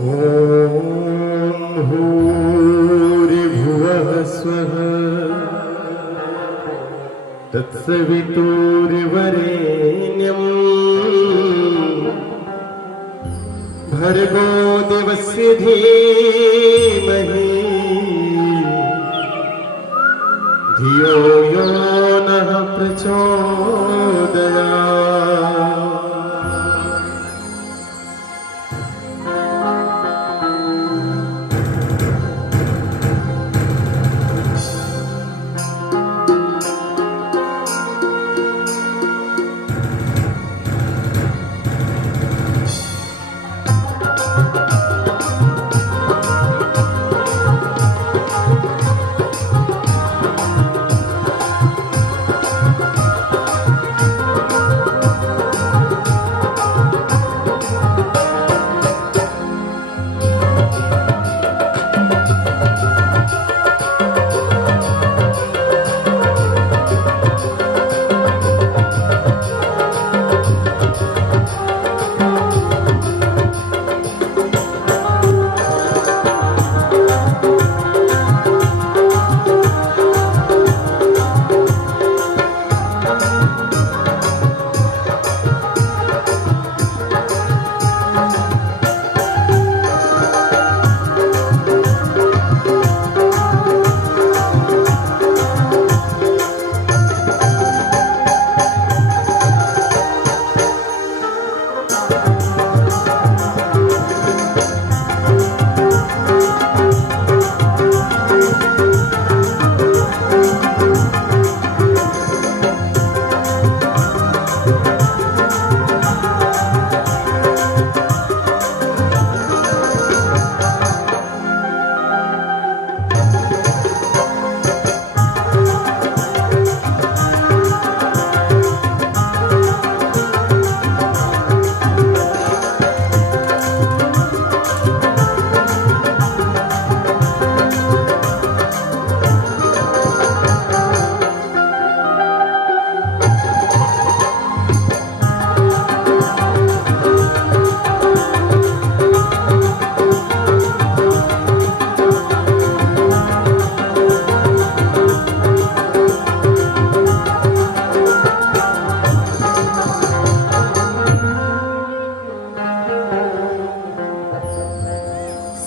ॐ भूर्भुवः स्वः तत्सवितुर्वरेण्यं भर्गो देवस्य धीमहि धियो यो नः प्रचोदयात्।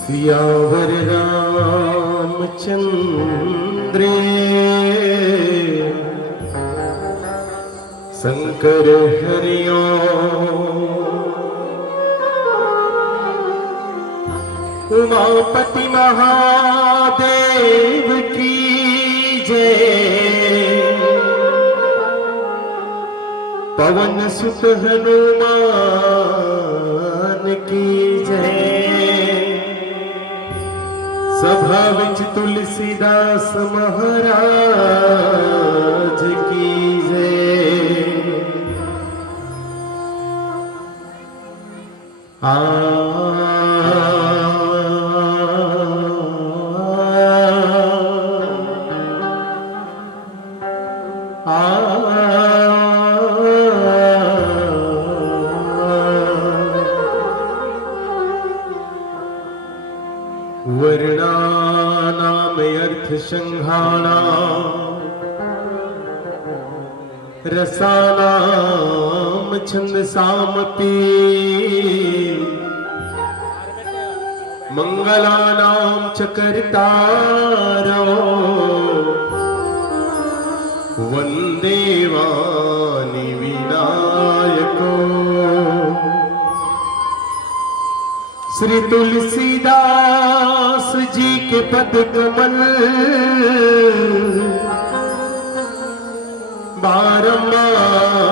सियावर रामचंद्रे शंकर हरिओ उमापति महादेव की जय। पवन सुत हनुमान की जय। सभा विच तुलसीदास महाराज की जय। आ वर्णानामयर्थ संघाना रसानाम छंदसामपि मंगलानाम च कर्तारो वंदे वाणी विनायको। श्री तुलसीदास जी के पद कमल बारंबार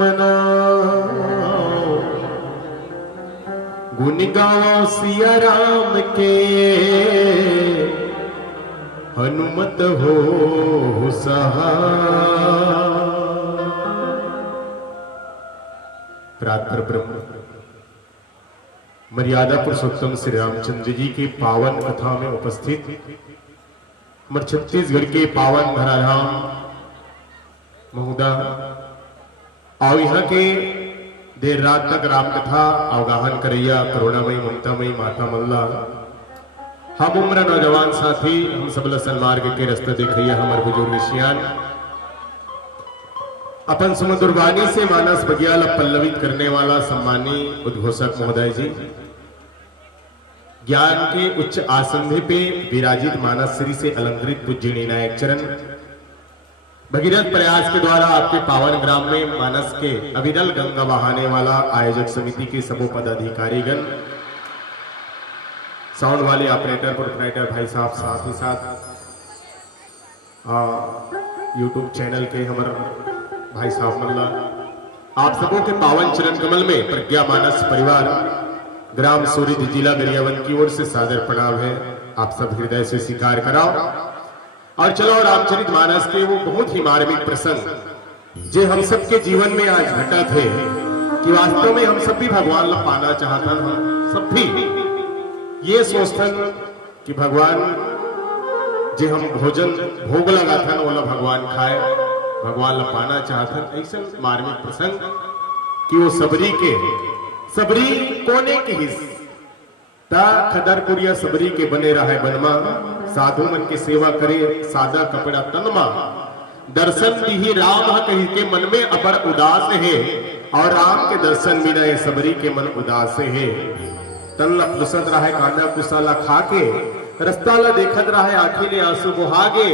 मनाओ। गुण गाओ सिया राम के हनुमत हो सहाय। प्रातः ब्रह्म मर्यादा पुरुषोत्तम श्री रामचंद्र जी की पावन कथा में उपस्थित हमारे छत्तीसगढ़ के पावन धराधाम महुदा और यहाँ के देर रात तक राम कथा अवगाहन करैया करुणामयी ममतामयी माता मल्ला हम उम्र नौजवान साथी हम सबला सन्मार्ग के रास्ते देखैया हमार बुजुर्ग शियान अपन सुमधुर वाणी से मानस बगियाल पल्लवित करने वाला सम्मानी उद्घोषक महोदय जी, ज्ञान के उच्च आसंधे पे विराजित मानस श्री से अलंकृत पूज्य निर्णायक चरण, भगीरथ प्रयास के द्वारा आपके पावन ग्राम में मानस के अविरल गंगा बहाने वाला आयोजक समिति के सबो पदाधिकारीगण, साउंड वाले ऑपरेटर प्रोपराइटर भाई साहब, साथ ही साथ यूट्यूब चैनल के हमारे भाई साहब मल्ला, आप सबों के पावन चरण कमल में प्रज्ञा मानस परिवार ग्राम सूर्य जिला गरियाबंद की ओर से सादर प्रणाम है। आप सब हृदय से स्वीकार कराओ और चलो रामचरित मानस के वो बहुत ही मार्मिक प्रसंग जो हम सबके जीवन में आज घटा थे कि वास्तव में हम सब भी भगवान ला पाना चाहता, हम सब भी ये सोचतन कि भगवान जो हम भोजन भोग लगा था वो भगवान खाए, भगवान ला पाना चाहता। ऐसा मार्मिक प्रसंग कि वो सबरी कोने के हिस्सा खदरपुरिया सबरी के बने रहा बनमा, साधु मन के सेवा करे सादा कपड़ा तनमा, दर्शन ही राम कही के मन में अपर उदास है, और राम के दर्शन बिना ये सबरी के मन उदास है। तन ला पुसत रहा है कांदा कुसाला खाके, रस्ता ला देखत रहा है आंखें ने आंसू बहागे,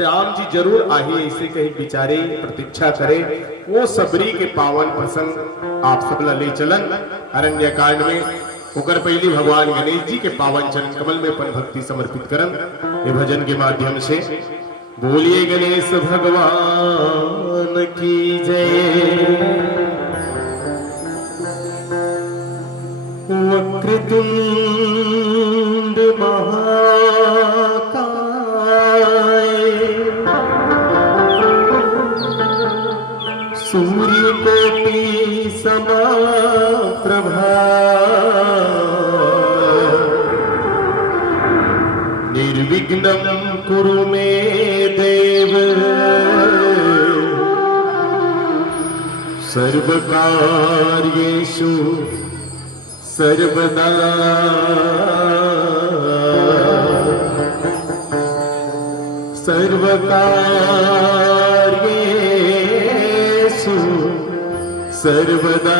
राम जी जरूर आही ऐसे कहीं बिचारे प्रतीक्षा करे। वो सबरी के पावन प्रसंग आप सबला ले चलन अरण्य कांड में होकर पहली भगवान गणेश जी के पावन चरण कमल में अपन भक्ति समर्पित करन ये भजन के माध्यम से। बोलिए गणेश भगवान की जय। वक्रतुंड महाकाय सूर्यकोटि समप्रभा निर्विघ्नं कुरु मे देव सर्वकार्येषु सर्वदा। सर्वकार्येषु सर्वदा।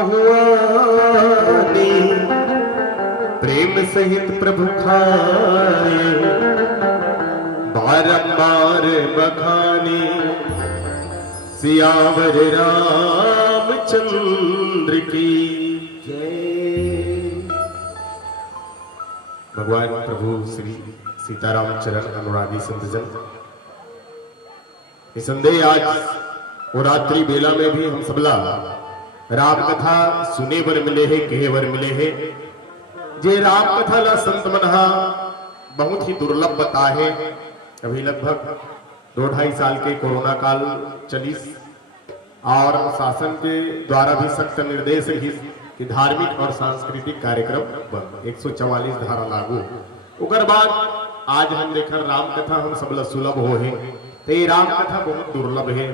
पहुआनी प्रेम सहित प्रभु खाए बारंबार बखानी सियावर रामचंद्र की जय। भगवान प्रभु श्री सीताराम चरण अनुरागी संतजन, निसंदेह आज वो रात्रि बेला में भी हम सबला राम कथा सुने बर मिले है, कहे बर मिले है। जे राम कथा ला संत मनहा बहुत ही दुर्लभ बता है। अभी लगभग 2-2.5 साल के कोरोना काल चलिस और शासन के द्वारा भी सख्त निर्देश रही कि धार्मिक और सांस्कृतिक कार्यक्रम बंद, 144 धारा लागू। उकर बाद आज हम देखा राम कथा हम सबला सुलभ हो है, तो ये राम कथा बहुत दुर्लभ है।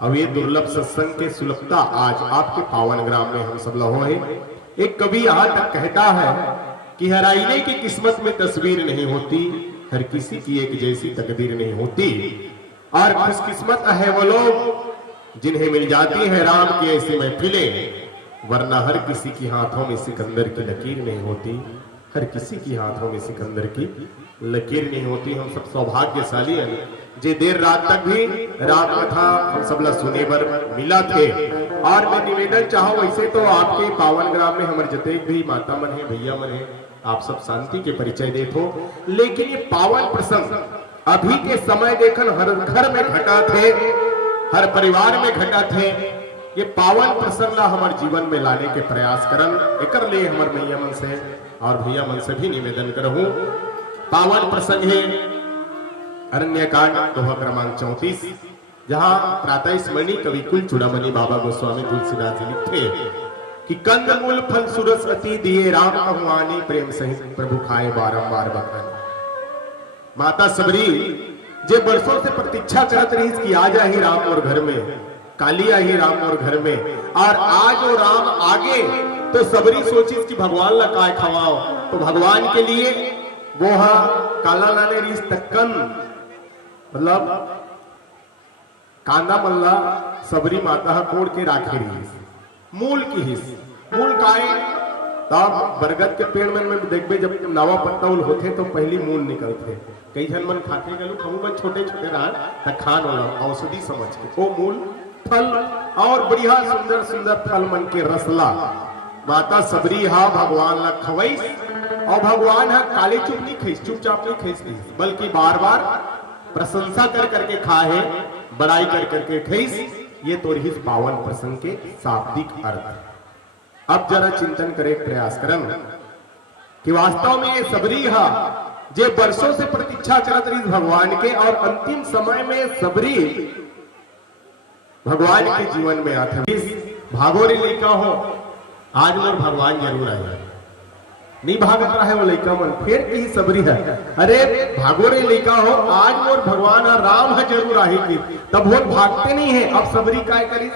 अब ये दुर्लभ सत्संग के सुलभता आज आपके पावन ग्राम में हम सब लहो है। एक कवि यहाँ तक कहता है कि हर आईने की किस्मत में तस्वीर नहीं होती, हर किसी की एक जैसी तकदीर नहीं होती, और खुशकिस्मत है वो लोग जिन्हें मिल जाती है राम की ऐसी महफिलें, वरना हर किसी की हाथों में सिकंदर की लकीर नहीं होती, हर किसी की हाथों में सिकंदर की लकीर नहीं होती। हम सब सौभाग्यशाली हैं जे देर रात तक भी राम कथा हम सबला सुने बर मिला थे। और मैं निवेदन चाहूं, वैसे तो आपके पावन ग्राम में हमारे जते भी माता मन है, भैया मन है, आप सब शांति के परिचय देते हो, लेकिन ये पावन प्रसंग अभी के समय देखन हर घर में घटा थे, हर परिवार में घटा थे। ये पावन प्रसंग ला हमारे जीवन में लाने के प्रयास करन, एकर ले हमारे मैया मन से और भैया मन से भी निवेदन करहूं। पावन प्रसंग है अरण्यकांड दोहा क्रमांक 34, जहां प्रातः स्मरणी कवि कुल चूड़ामणि बाबा गोस्वामी तुलसीदास जी लिखते कि कंद मूल फल सुरस अति दिए राम कहवानी प्रेम सहित प्रभु खाए बारंबार बखानी। माता सबरी जे बरसों से प्रतीक्षा करत रही कि आ जाही राम और घर में, काली आई राम और घर में, और आज वो राम आगे तो सबरी सोची कि भगवान ला काय खवाओ, तो भगवान के लिए वो काला लाने रही तक्कन मतलब कांदा मल्ला सबरी माता कोड़ के राखे रही मूल की हिस्स। मूल काय तब बरगद के पेड़ में देखबे जब नवा पत्ता उल होते तो पहली मूल निकलते। कई जन मन खाते गलू हम मन छोटे छोटे रहन त खान वाला औषधि समझ के वो मूल फल और बढ़िया सुंदर सुंदर फल मन के रसला माता सबरी हा भगवान ला खवैस, और भगवान हा काले चुप नहीं खैस, चुपचाप नहीं खैस, बल्कि बार बार प्रशंसा कर करके खाए, बड़ाई कर करके खैस। ये तो रही पावन प्रसंग के शाब्दिक अर्थ। अब जरा चिंतन करे प्रयास करम कि वास्तव में ये सबरी हा जे वर्षों से प्रतीक्षा करत रही भगवान के, और अंतिम समय में सबरी भगवान के जीवन में आते भागोरी लड़का हो, आज मोर भगवान जरूर आए, नहीं भागत रहा है वो लड़का मन, फिर की सबरी है, अरे भागोरे लड़का हो, आज मोर भगवान और राम है जरूर आही की, तब वो भागते नहीं है। अब सबरी काय करी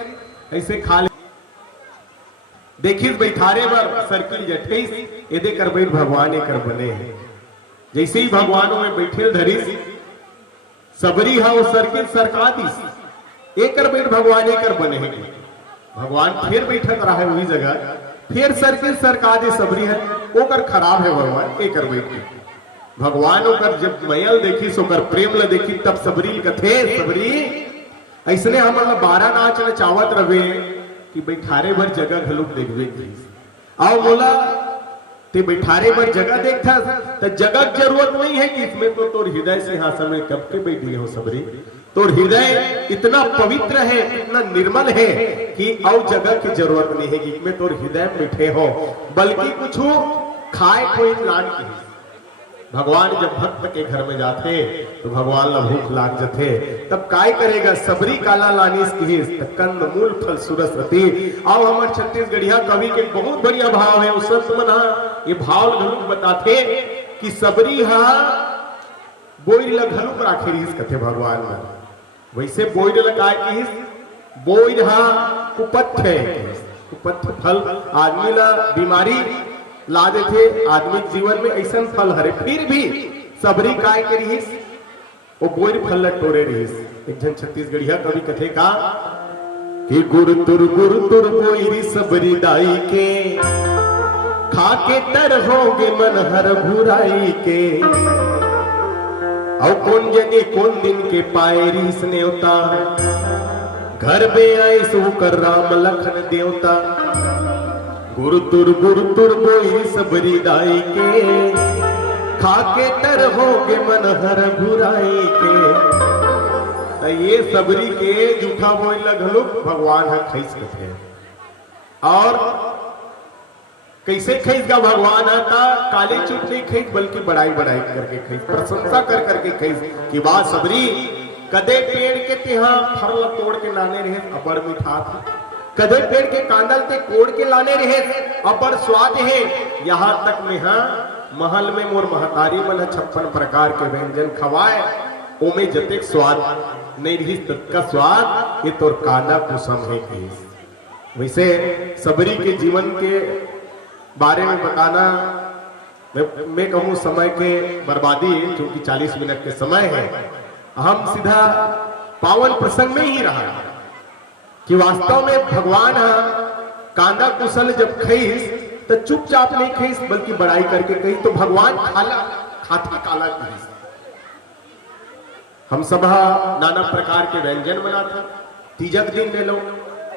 ऐसे खा ले देखिस बैठारे बर सर्किल जठेस एदे कर बैठ भगवान कर बने हैं। जैसे ही भगवानों में बैठे धरी सबरी हा वो सर्किल सरका दिस एक कर बैठ भगवान कर बने हैं। भगवान फिर बैठक रहा है वही जगह, फिर सर्किल सरका दे सबरी है ओकर खराब है भगवान एक कर बैठ भगवान ओकर जब मैयल देखी सोकर प्रेम ल देखी तब सबरी कथे सबरी ऐसने हमन 12 नाच नचावत रवे कि बैठारे भर जगह घलुक देखबे आओ बोला ते बैठारे भर जगह देखता तो जगह की जरूरत नहीं है कि इसमें तो तोर हृदय सिंहासन में कब के बैठी हो सबरी, तोर हृदय इतना पवित्र है, इतना निर्मल है कि और जगह की जरूरत नहीं है कि इसमें तोर हृदय बैठे हो, बल्कि कुछ खाए कोई लान की। भगवान जब भक्त के घर में जाते तो भगवान ला भूख लाग जाते, तब काय करेगा सबरी काला लानीस की कंद मूल फल सुरस रती। आओ हमारे छत्तीसगढ़िया कवि के बहुत बढ़िया भाव है, उस संत मन ये भाव घलुक बताते कि सबरी हा बोई ला घलुक राखे रहीस कथे भगवान में। वैसे बोई ला काय कीस बोई हा कुपथ्य कुपथ्य फल आदमी ला बीमारी ला देते, आदमी जीवन में ऐसा फल हरे, फिर भी सबरी काय के रहीस वो बोर फल टोरे रहीस। एक जन छत्तीसगढ़िया कवि कथे का कि गुरतुर कोई सबरी दाई के खाके तर होगे मन हर भुराई के और कौन जने कौन दिन के पायरी स्नेवता घर में आए सो कर राम लखन देवता गुरतुर कोई सबरी दाई के खाके तर होगे मन हर भुराई के तो ये सबरी के जूठा बोल लगलू भगवान है खैस के और कैसे खैसगा भगवान आता काले चुप नहीं खैस बल्कि बड़ाई करके खैस प्रशंसा करके खैस कि बात सबरी कदे पेड़ के तिहा फरल तोड़ के लाने रहे अबर मीठा था कदे पेड़ के कांदल ते कोड़ के लाने रहे अबर स्वाद है यहाँ तक में हाँ महल में मोर महतारी मन 56 प्रकार के व्यंजन खवाए ओमे जतेक स्वाद नहीं रही तत्का स्वाद ये तोर कांदा कुसम है वैसे सबरी के जीवन के बारे में बताना मैं कहूं समय के बर्बादी क्योंकि 40 मिनट के समय है हम सीधा पावन प्रसंग में ही रहा कि वास्तव में भगवान कांदा कुशल जब खईस तो चुपचाप नहीं खईस बल्कि बड़ाई करके कही तो भगवान खाते काला खईस हम सब नाना प्रकार के व्यंजन बनाते तीजक दिन ले लो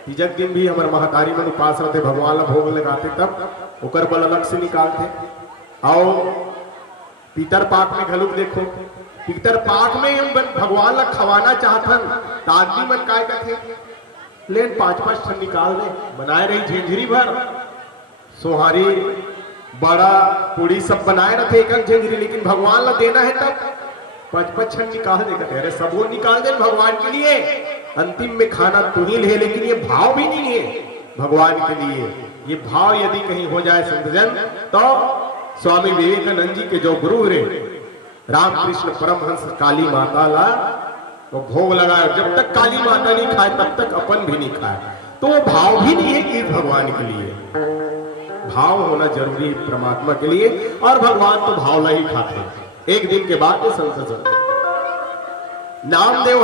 तीजक दिन भी हमारे महतारी में उपास रहते भगवान भोग लगाते तब उकर बल अलग से निकालते और पीतर पाक में घलुक देखो पीतर पाक में हम भगवान ला खवाना चाहतन तो आदमी मन काय करते लेन 5-5 ठन निकाल दे बनाए रही झेंझरी भर सोहारी बड़ा पूड़ी सब बनाए रहते एक झेंझरी लेकिन भगवान ला देना है तब 5-5 ठन निकाल देगा अरे सब वो निकाल दे भगवान के लिए अंतिम में खाना तू ही ले लेकिन ये भाव भी नहीं है भगवान के लिए ये भाव यदि कहीं हो जाए संतजन तो स्वामी विवेकानंद जी के जो गुरु रे रामकृष्ण परमहंस काली माता ला वो भोग लगाया जब तक काली माता नहीं खाए तब तक अपन भी नहीं खाए तो वो भाव भी नहीं है कि भगवान के लिए भाव होना जरूरी है परमात्मा के लिए और भगवान तो भाव ला ही खाते हैं एक दिन के बाद संत नामदेव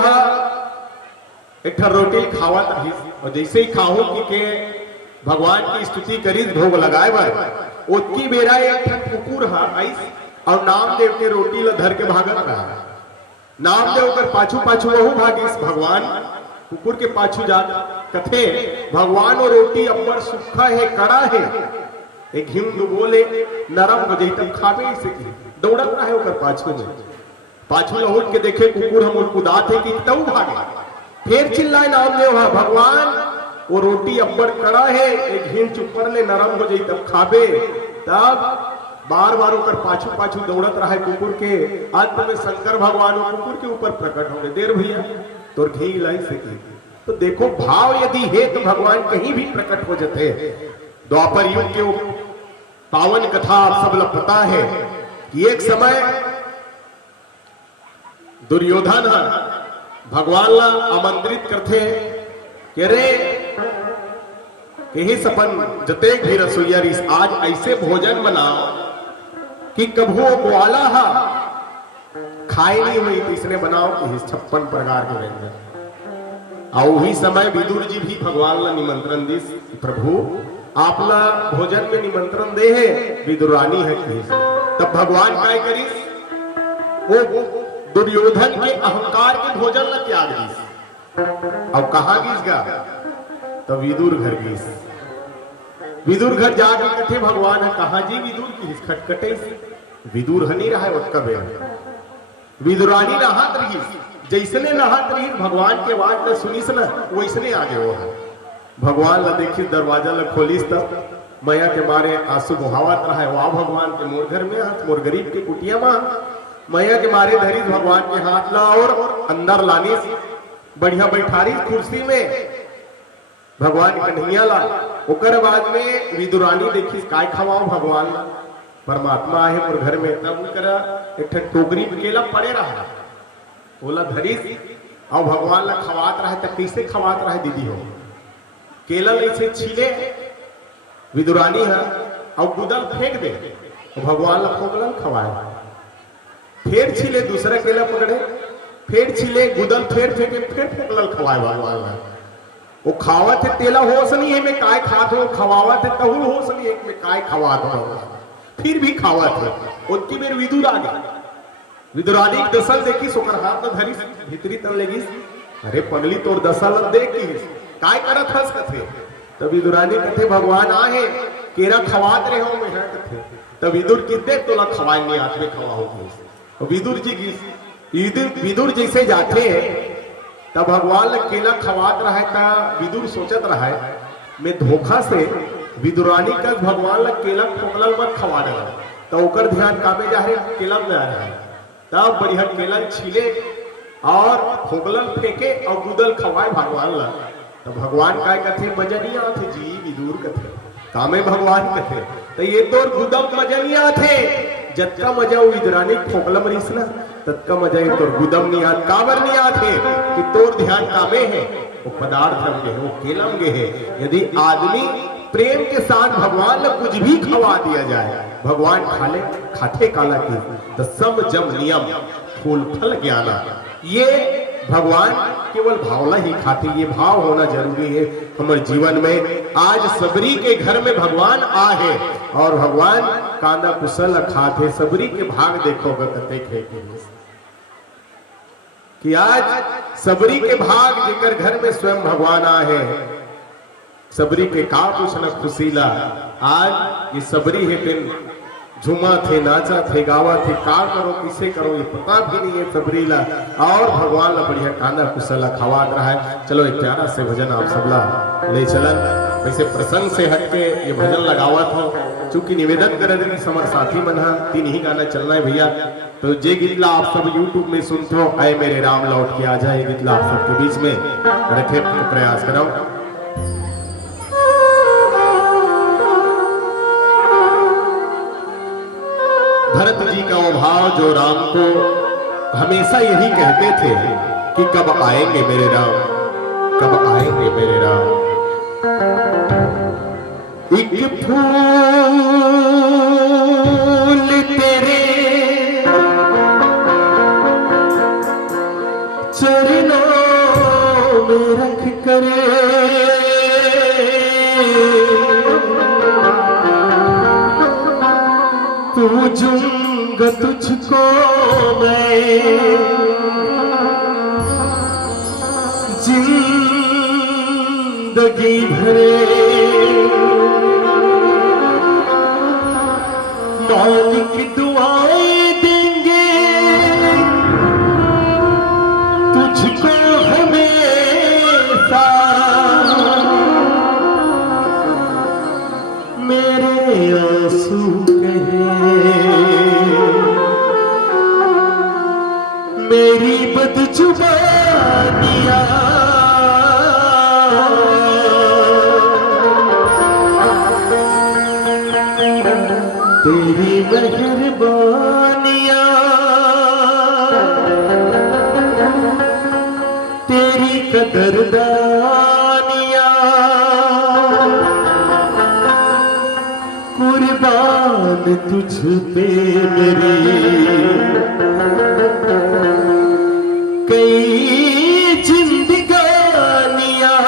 एक रोटी खावत रही और जैसे ही खाऊ कि भगवान की स्तुति करी भोग लगाए बार उतकी बेरा एक कुकुर और नामदेव के रोटी ला धर के भागत रहा नामदेव कर पाछू वहू भागिस भगवान कुकुर के पाछू जा कथे भगवान और रोटी अब्बर सूखा है कड़ा है एक हिंदू बोले नरम हो जाई तब खावे इसे दौड़त रहा है ओकर पाछू लौट के देखे कुकुर हम कुदात है कि तब भागे फिर चिल्लाए नामदेव भगवान वो रोटी अब्बर कड़ा है एक हिंद चुपर ले नरम हो जाई तब खाबे तब बार ओकर पाछू दौड़त रहा है कुकुर के अंत में शंकर भगवान कुकुर के ऊपर प्रकट हो गए देर भैया तोर घी लाई से तो देखो भाव यदि है तो भगवान कहीं भी प्रकट हो जाते द्वापर युग के पावन कथा आप सब लोग पता है कि एक समय दुर्योधन भगवान ला आमंत्रित करते कि रे यही सपन जतेक भी रसोईया आज ऐसे भोजन बनाओ कि कभू ग्वाला खाए नहीं हुई तो इसने बनाओ कि 56 प्रकार के व्यंजन और वही समय विदुर जी भी भगवान ला निमंत्रण दी प्रभु आपला भोजन में निमंत्रण दे है विदुरानी है तब भगवान काय करी वो दुर्योधन के अहंकार के भोजन ला त्याग दी अब कहा गीसगा तो विदुर घर गीस विदुर घर जाके कथे भगवान है कहा जी विदुर की खटखटे विदुर हनी रहा है उसका बेटा विदुरानी नहात रही जैसने नहात रही भगवान के आवाज न सुनीस न वैसने आगे वो है भगवान ला देखी दरवाजा ला खोलीस तब मैया के मारे आंसू बहावत रहा है वाह भगवान के मोर घर में हाथ मोर गरीब के कुटिया में मैया के मारे धरी भगवान के हाथ ला और अंदर लानी बढ़िया बैठारी कुर्सी में भगवान कन्हैया ला ओकर बाद में विदुरानी देखी काय खवाओ भगवान ला परमात्मा है मोर घर में तब उनकरा एक टोकरी में केला पड़े रहा बोला धरी और भगवान ला खवात रहा तब कैसे खवात रहा दीदी हो केला ऐसे छीले विदुरानी है और गुदल फेंक दे तो भगवान ला फोगलन खवाए फिर छीले दूसरा केला पकड़े फिर छीले गुदल फिर फेंके फिर फोगलन खवाए भगवान ला वो खावत है तेला होश नहीं है मैं काय खात हो, खवावत है तहु होश नहीं है मैं काय खवात हो, फिर भी खावत है। उनकी मेरे विदुर आ गई, विदुरानी दसल देखी सोकर हाथ न धरी भीतरी तन लगी, अरे पगली तोर दसल देखी काय करत हस कथे। तब विदुरानी कथे भगवान आहे केरा खवात रहे हो मैं कथे। तब विदुर कितने तोला खवाए नहीं हाथ में खवा हो। विदुर जी की विदुर जैसे जाते हैं तब भगवान ने केला खवात रहा है था। विदुर सोचत रहा है मैं धोखा से विदुरानी का भगवान ने केला खोगलल मत खवा डाला, तो ओकर ध्यान कामे जा रहे केला में आ रहा है। तब बढ़िया केला छीले और खोगलल फेंके और गुदल खवाए भगवान ला। तो भगवान काय कथे मजनिया थे जी विदुर कथे कामे भगवान कथे। तो ये तो गुदम मजनिया थे, जतका मजा वो विदुरानी खोगलम रिसला तत्का मजा ये तोर गुदम नहीं आत काबर नहीं आते कि तोर ध्यान कामे है वो पदार्थ हम गे वो केलम गे है। यदि आदमी प्रेम के साथ भगवान ने कुछ भी खवा दिया जाए भगवान खाले खाते काला की तो सम जम नियम फूल फल ज्ञाना। ये भगवान केवल भावला ही खाते, ये भाव होना जरूरी है हमारे जीवन में। आज सबरी के घर में भगवान आ है और भगवान कांदा कुशल खाते सबरी के भाग देखोगे कते कि आज सबरी के भाग जेकर घर में स्वयं भगवान आ है। सबरी के का पूछना खुशीला, आज ये सबरी है पिन झुमा थे नाचा थे गावा थे का करो किसे करो ये पता भी नहीं है सबरीला। और भगवान ला बढ़िया कांदा कुशला खवाद रहा है। चलो एक प्यारा से भजन आप सबला ले चलन। वैसे प्रसंग से हटके ये भजन लगावत हो, चूंकि निवेदन कर रहे समर साथी बना 3 ही गाना चलना है भैया। तो जे गीतला आप सब यूट्यूब में सुनते हो आए मेरे राम लौट के आ जाए गीतला आप सबके बीच में रखे प्रयास करो। भरत जी का वो भाव जो राम को हमेशा यही कहते थे कि कब आएंगे मेरे राम, कब आएंगे मेरे राम। एक फूल तेरे चरणों में रख कर पूजूंगा तुझको मैं जिंदगी भरे। मालिक दुआएं देंगे तुझको हमेशा, मेरे आंसू मेरी बदजुबानियां तेरी मेहरबानियां तेरी कदरदानियां कुर्बान तुझ पे मेरी कई जिंदगानियां।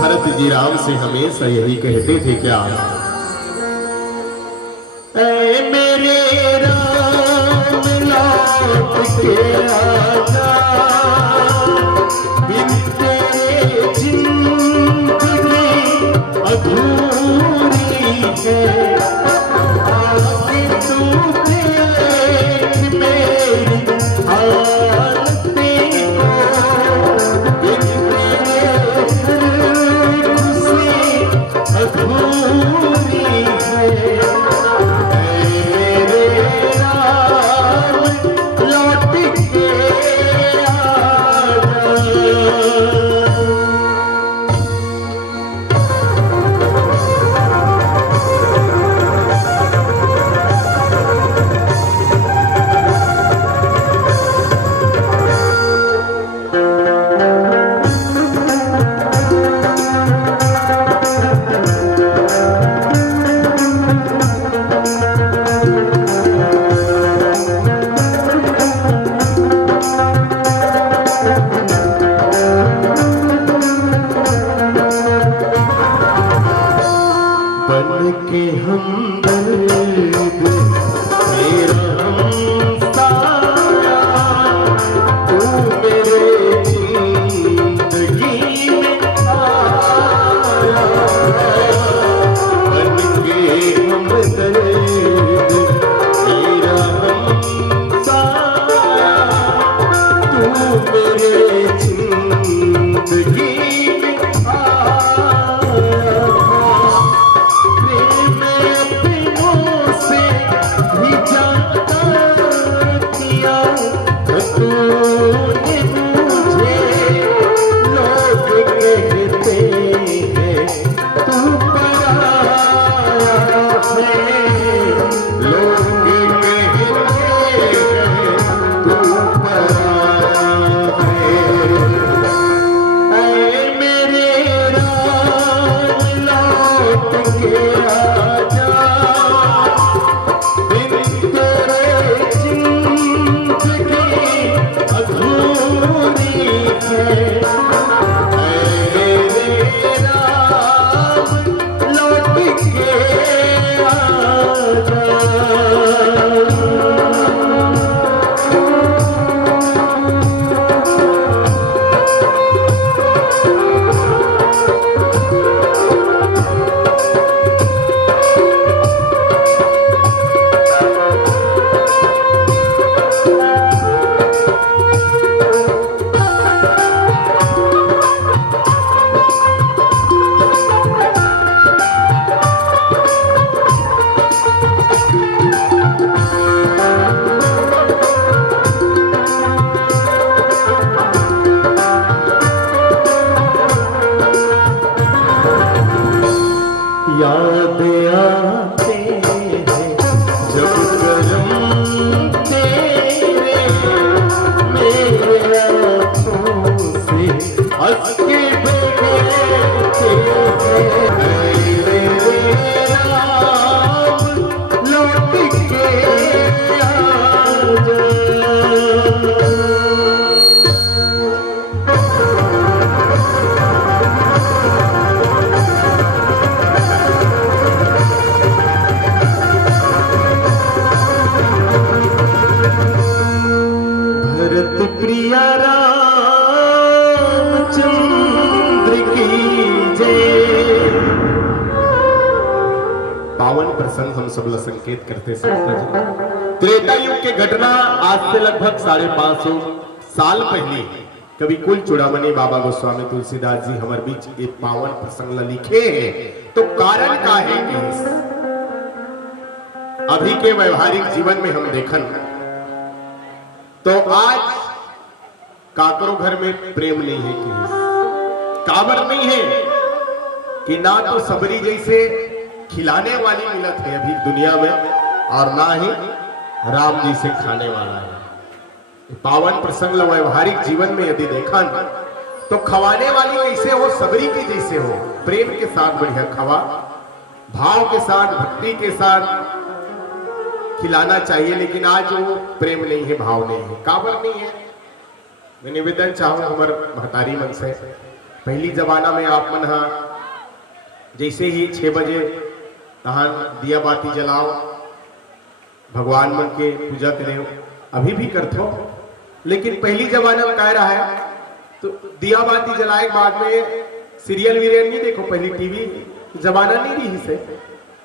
भरत जी राम से हमेशा यही कहते थे क्या, ऐ मेरे राम लौट के आजा, बिन तेरे जिंदगी अधूरी है। के हमदर्द मेरा हमसाया तू मेरे जिंदगी में आया बन के हमदर्द मेरा हमसाया तू मेरे जिंदगी में आया प्रेम अपनों से भी ज्यादा किया तूने मुझे लोग कहते हैं तू पराया है लोग कहते हैं तू पराया है ऐ मेरे राम लौट के आजा बिन तेरे जिंदगी अधूरी है ऐ मेरे राम लौट के आजा याद आते हैं जब करम तेरे मेरे आँखों से हंस के बहते हैं मेरे राम लौट के आजा भरत प्रिया रामचंद्र की जय। पावन प्रसंग हम सब संकेत करते त्रेता युग के घटना आज से लगभग 550 साल पहले कवि कुल चूड़ामणि बाबा गोस्वामी तुलसीदास जी हमारे बीच एक पावन प्रसंग लिखे हैं। तो कारण का है कि अभी के व्यवहारिक जीवन में हम देखन तो आज काकरो घर में प्रेम नहीं है कि काबर नहीं है कि ना तो सबरी जैसे खिलाने वाली मिलत है अभी दुनिया में और ना ही राम जी से खाने वाला है। पावन प्रसंग व्यवहारिक जीवन में यदि देखा तो खवाने वाली कैसे हो सबरी के जैसे हो प्रेम के साथ बढ़िया खवा भाव के साथ भक्ति के साथ खिलाना चाहिए। लेकिन आज वो प्रेम नहीं है भाव नहीं है काबर नहीं है। मैं निवेदन चाहूं हमारे महतारी मन से पहली जमाना में आप मन जैसे ही 6 बजे तहां दिया बाती जलाओ भगवान मन के पूजा करे अभी भी करते हो। लेकिन पहली जमाना में कह रहा है तो दिया बाती जलाए के बाद में सीरियल वीरियल नहीं देखो पहली टीवी जमाना नहीं रही से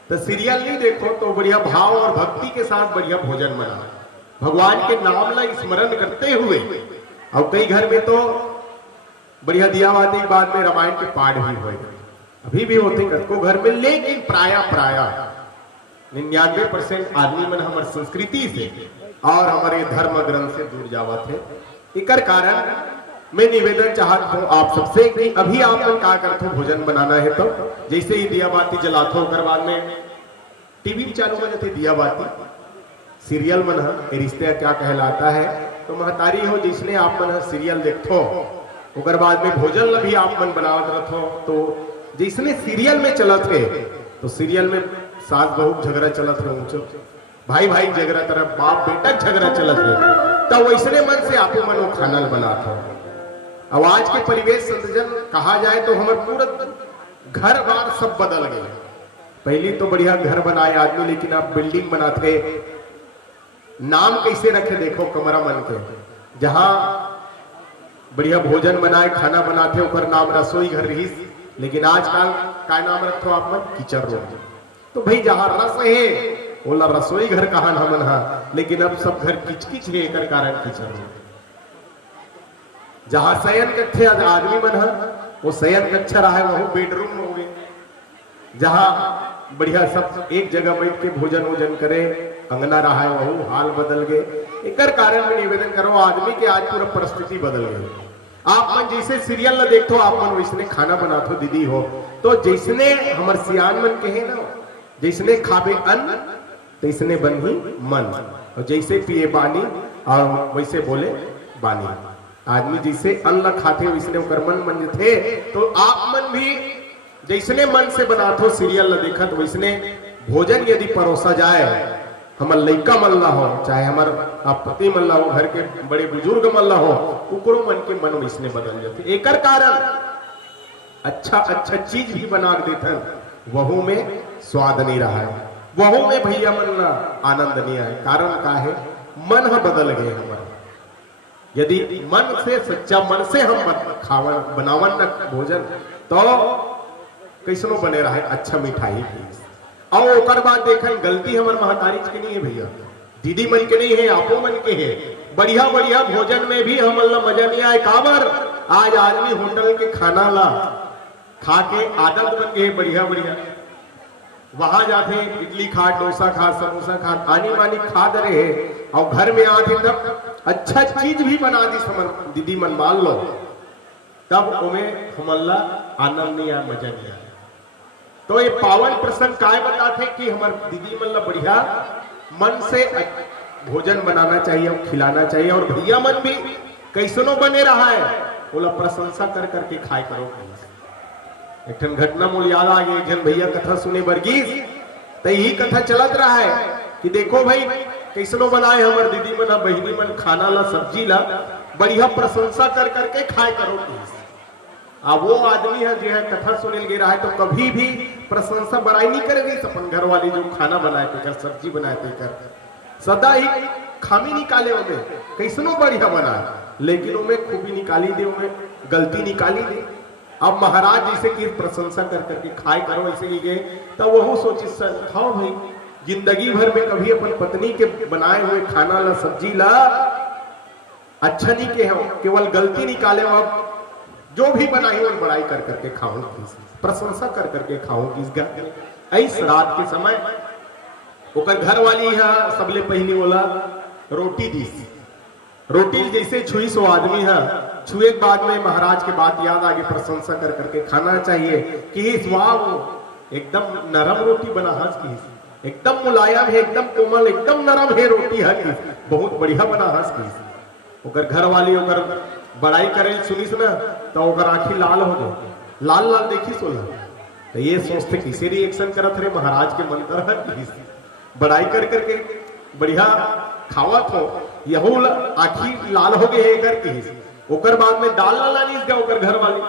तो सीरियल नहीं देखो तो बढ़िया भाव और भक्ति के साथ बढ़िया भोजन बना भगवान के नाम ला स्मरण करते हुए। और कई घर में तो बढ़िया दिया बाती के बाद में रामायण के पाठ भी हुए अभी भी होते कतको घर में। लेकिन प्राय 99% आदमी मन हमारे संस्कृति से और हमारे धर्म ग्रंथ से दूर जावत है। इकर कारण मैं निवेदन चाहता हूँ आप सबसे कि अभी आप लोग क्या करते हो भोजन बनाना है तो जैसे ही दिया बाती जलाते हो बाद में टीवी चालू हो जाती दिया बाती सीरियल मन है रिश्ते क्या कहलाता है तो महतारी हो जिसने आप मन सीरियल देखो उकर बाद में भोजन भी आप मन बनावत रखो तो जिसने सीरियल में चलत है तो सीरियल में सास बहू झगड़ा चलत है भाई भाई झगड़ा तरह बाप बेटा झगड़ा चलत है तो वैसने मन से आपो मन वो खाना बनात हो। अब आज के परिवेश संतजन कहा जाए तो हमारे पूरा घर बार सब बदल गए पहले तो बढ़िया घर बनाए आदमी, लेकिन अब बिल्डिंग बनाते, नाम कैसे रखे देखो, कमरा मन के, जहां बढ़िया भोजन बनाए खाना बनाते ऊपर नाम रसोई घर रही, लेकिन आजकल का नाम रखो आप मन किचन रूम। तो भाई जहां रस है बोला रसोई घर कहा हमन हा, लेकिन अब सब घर किचकिच है, एक कारण किचन रूम। जहां शयन कक्ष आदमी मन है वो शयन कक्ष रहा है, वह बेडरूम हो गए, जहां बढ़िया सब एक जगह बैठ के भोजन वोजन करे, अंगना रहा है वह हाल बदल गए। एक कारण में निवेदन करो आदमी के आज पूरा परिस्थिति बदल गई। आप मन जैसे सीरियल न देखो, आप मन वैसने खाना बनाते दीदी हो, तो जैसने हमारे सियान मन कहे ना, जैसने खाबे अन्न तैसने बनी मन, और जैसे पिए पानी और वैसे बोले बानी। आदमी जैसे अन्न खाते वैसने मन मन थे, तो आप मन भी जैसने मन से बनाते सीरियल न देखत वैसने भोजन यदि परोसा जाए, हमार लड़का मल्ला हो चाहे हमार पति मल्ला हो, घर के बड़े बुजुर्ग मल्ला हो, उकरो मन के मन वैसने बदल जाते। एक कारण अच्छा अच्छा चीज भी बना देते, वहू में स्वाद नहीं रहा है, वहू में भैया मन आनंद नहीं आए। कारण का है, मन बदल गए हमारा। यदि मन से सच्चा मन से हम खावन बनावन न भोजन, तो कैसनो बने रहा है अच्छा मिठाई। और ओकर बाद देखन गलती हमारे महतारी के नहीं है भैया, दीदी मन के नहीं है, आपो मन के है। बढ़िया बढ़िया भोजन में भी हम मजा नहीं आए। काबर आज आदमी होटल के खाना ला खा के आदत बन गए, बढ़िया बढ़िया वहां जाते इडली खा, डोसा खा, समोसा खा, आनी मानी खा दे रहे, और घर में आते तब अच्छा चीज भी बना दी समर दीदी मन मान लो, तब उमें हमल्ला आनंद नहीं आया, मजा नहीं आया। तो ये पावन प्रसंग काय बताते कि हमारे दीदी मन ला बढ़िया मन से भोजन बनाना चाहिए और खिलाना चाहिए, और भैया मन भी कैसनो बने रहा है बोला प्रशंसा कर करके खाए करो। एक घटना मोल याद आ गई, एक जन भैया कथा सुने बरगीज, तो यही कथा चलत रहा है कि देखो भाई कैसनो बनाए हमारे दीदी मन बहनी मन खाना ला सब्जी ला, बढ़िया प्रशंसा कर करके खाए करो। अब वो आदमी है जो है कथा सुने गे रहा है, तो कभी भी प्रशंसा बड़ाई नहीं करेगी अपन घर वाली जो खाना बनाए थे कर, सब्जी बनाए थे कर, सदा ही खामी निकाले उन्हें, कैसनो बढ़िया बना, लेकिन उन्हें खूबी निकाली दे, उन्हें गलती निकाली दे। अब महाराज जैसे कि प्रशंसा कर करके खाए करो ऐसे ही गए, तब वो सोची खाओ भाई, जिंदगी भर में कभी अपन पत्नी के बनाए हुए खाना ला सब्जी ला अच्छा नहीं के हो, केवल गलती निकाले, अब जो भी बनाई और बड़ाई कर करके खाओ, प्रशंसा कर करके खाओ। इस रात के समय ओकर घर वाली है सबले पहली बोला रोटी दी, रोटी जैसे छुई सो आदमी है, छुए के बाद में महाराज के बात याद आ गई, प्रशंसा कर करके खाना चाहिए कि वाह एकदम नरम रोटी बना हंस की, एकदम मुलायम है, एकदम कोमल, एकदम नरम है रोटी है की, बहुत बढ़िया बना हंस की। ओकर घर वाली ओकर बड़ाई करे सुनिस ना, तो ओकर आंखी लाल हो गए, लाल लाल देखी सोला, तो ये सोचते किसी रिएक्शन करत रहे महाराज के मंत्र है, बड़ाई कर करके बढ़िया खावत हो, यहू आंखी लाल हो गए कर के, ओकर बाद में दाल ला नीस गया ओकर घर वाली,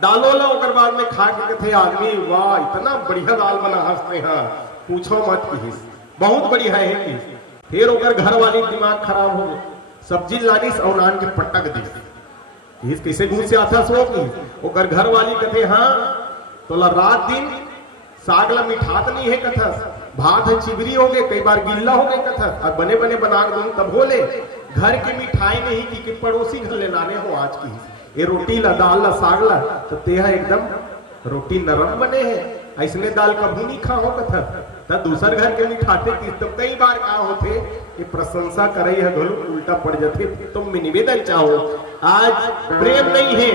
दालो ला ओकर बाद में खा के थे आदमी, वाह इतना बढ़िया दाल बना हंसते हैं, पूछो मत की, बहुत बढ़िया है की। फिर ओकर घर वाली दिमाग खराब हो गया, सब्जी लानिस और नान के पटक दी, कैसे घूस से आता सो की, ओकर घर वाली कथे हाँ तो ला रात दिन साग ला मिठात नहीं है कथा, भात है चिबरी हो गए, कई बार गिल्ला हो गए कथा, और बने बने बना दूं तब बोले घर की मिठाई नहीं की पड़ोसी घर ले लाने हो आज की, ये रोटी ला दाल ला साग ला, तो तेहा एकदम रोटी नरम बने हैं, ऐसने दाल कभी नहीं खा हो कथा, तब दूसर घर के मिठाते की, तो कई बार का होते कि प्रशंसा करे है घलू उल्टा पड़ जाते। तुम में निवेदन चाहो, आज प्रेम नहीं है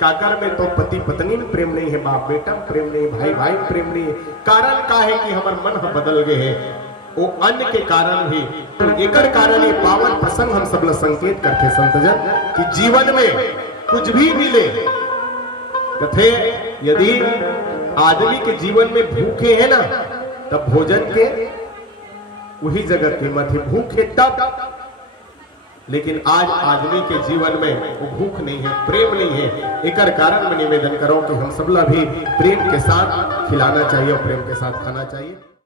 काकर में, तो पति पत्नी में प्रेम नहीं है, बाप बेटा में प्रेम नहीं, भाई भाई में प्रेम नहीं है। कारण का है कि हमारे मन बदल गए हैं, वो अन्न के कारण भी, तो एक कारण ये पावन प्रसंग हम सब संकेत करते संतजन कि जीवन में कुछ भी मिले कथे, यदि आदमी के जीवन में भूखे है ना, तब भोजन के वही जगह कीमत है, भूखे तब लेकिन आज आदमी के जीवन में वो भूख नहीं है, प्रेम नहीं है। एकर कारण मैं निवेदन करूं कि हम सबला भी प्रेम के साथ खिलाना चाहिए और प्रेम के साथ खाना चाहिए।